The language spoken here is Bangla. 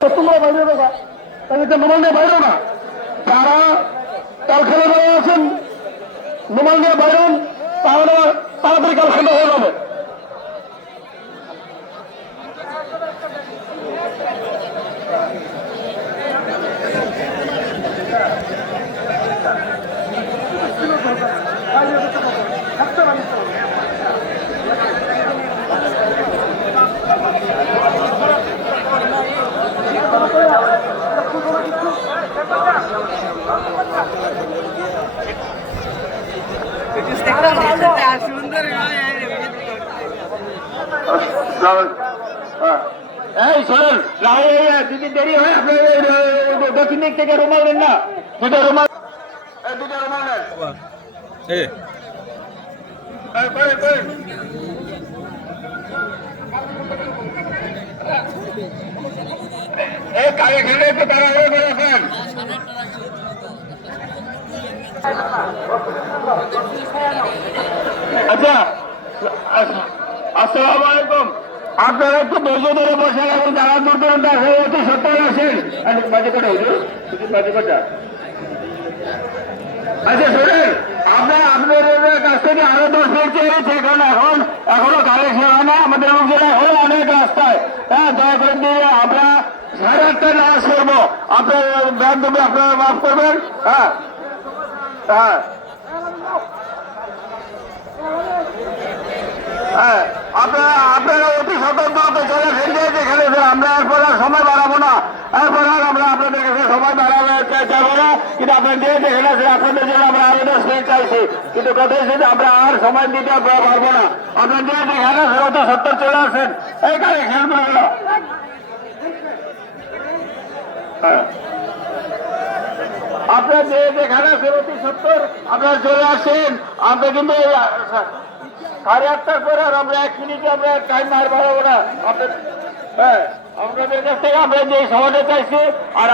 তোমরা বাইরে দেখা তাদেরকে নোমাল নিয়ে বাইরে না, যারা কারখানা যারা আছেন নোমাল নিয়ে বাইরে তাহলে তাড়াতাড়ি কারখানা হয়ে যাবে। এই শোনেন, দুদিন দেরি হয় আপনার দক্ষিণ দিক থেকে রুমাল নেন না, দুটা রুমাল নেন। এই কাজে খেলে একটু তাড়াহুড়ো করে রাখেন। আচ্ছা, আসসালামু আলাইকুম। আপনারা একটু ধৈর্য ধরে বসে রাখুন, যারা দূর দূরান্ত আসেন অতি সত্তর আসেন। মাঝে কটা হইল মাঝে কটা। আচ্ছা শোনেন, আপনাদের কাছ থেকে আরো 10 মিনিট চেয়েছে, কারণ এখনো গাড়ি শেষ হয় না, আমাদের জেলায় হলো অনেক রাস্তায়। হ্যাঁ, দয়া করে দিয়ে আমরা 8:30টায় নামাজ করবো, আপনার ব্যাগ দেবে, আপনারা মাফ করবেন। হ্যাঁ হ্যাঁ হ্যাঁ, আপনারা অতি সতর্ক হতে চলে ফেলছে যেখানে আমরা এরপর আর সময় বাড়াবো না, এরপর আর আমরা আপনাদের কাছে সময় বাড়াবো চাইবো না। কিন্তু আপনার যে যেখানে আছে আপনাদের জন্য আমরা আরো 10 মিনিট চাইছি, কিন্তু কথা হচ্ছে আমরা আর সময় দিতে পারবো না। আপনার যে যেখানে আছে অত 70 চলে আসেন, এইখানে খেলবো না। হ্যাঁ, আপনার যে যেখানে আছে অতি 70 আপনারা চলে আসেন। আমরা কিন্তু 8:30টার পরে আর আমরা 1 মিনিটে আমরা টাইম আর বাড়াবো না। হ্যাঁ, আপনাদের কাছ থেকে আমরা যে সময়টা চাইছি আর